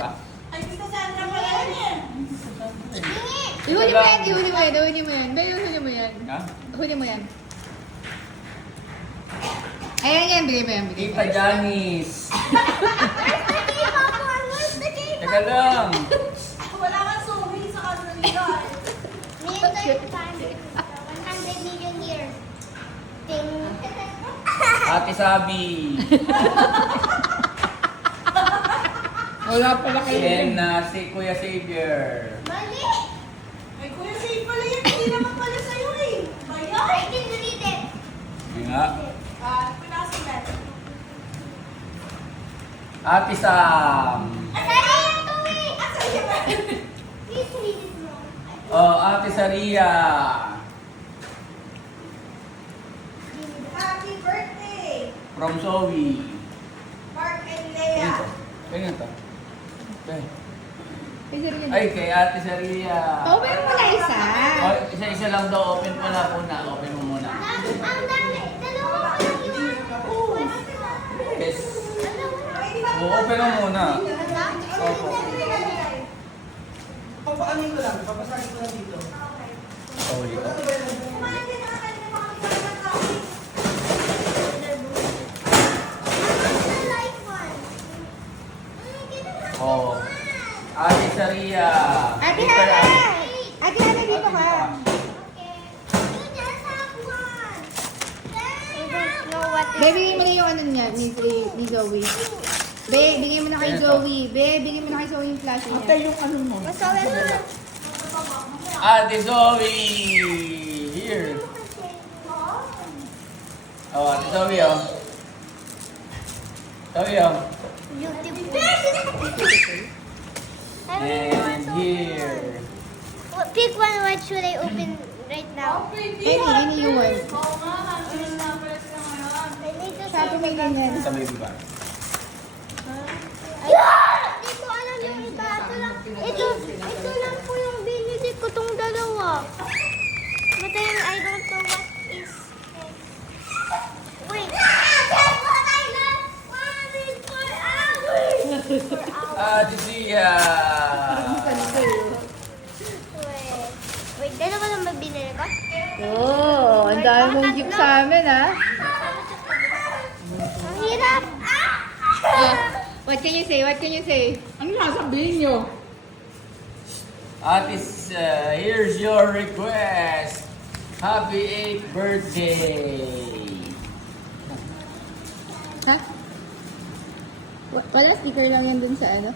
ba? Ay, Tita Sandra pala yan eh. Ihuli mo yan, ihuli mo yan, ihuli mo yan. Ba, ihuli mo yan. Ha? Huli mo yan. Ayan yan, bigay mo yan, bigay mo. Tita Janice. Teka lang. Wala kang suwi sa kanila. 100 million years. Ting. Ate Sabi. Wala pala And si Kuya Xavier. Mali! Ay, Kuya Safe pala yan. Hindi naman pala sa'yo eh. Bayan. I can delete it. Yun nga. Pinasin natin. Ate Sam. Sari yung tuwi! Sa'yo ba? Please read it mo. Oh, Ate Saria. Happy birthday, From Zoe. Mark and Ganyan Lea. to. Ganyan to. Okay. Ay, Ay, kay Ate Saria. open mo na isa. Oh, isa-isa lang daw. Open mo na muna. Open mo muna. Ang dami. Dalawa pa lang yung Yes. Dalawa. Oh, open mo muna. Opo. Papaanin ko lang, papasakin ko lang dito. Oh, dito. Oh. Ate Saria. Ate Dito Hana! yan. Ate Hana, dito ka. Be, bigay mo na yung ano niya, ni Zoe. Be, bigay mo na kay Zoe. Be, bigay mo na kay Zoe yung flash niya. Ate, yung ano mo. Ate Zoe. Here. Oh, Ate Zoe, oh. Zoe, oh. And here. Pick one. What should I open right now? Any you want. Oo nga, nandun na pala sila ngayon. I need to Sa may ganyan. Sa baby ba? Hindi ko alam yung iba. Ito lang po yung binili ko tong dalawa. But then I don't know what is it. Wait. That's what I love. One is for hours. Ate Sia. Wait, dalawa lang ba binili ko? Oh, ang dami mong gift sa amin, ha? Ang hirap. What can you say? What can you say? Ano sasabihin nyo? Ate, here's your request. Happy 8th birthday. Ha? Wala, sticker lang yan dun sa ano?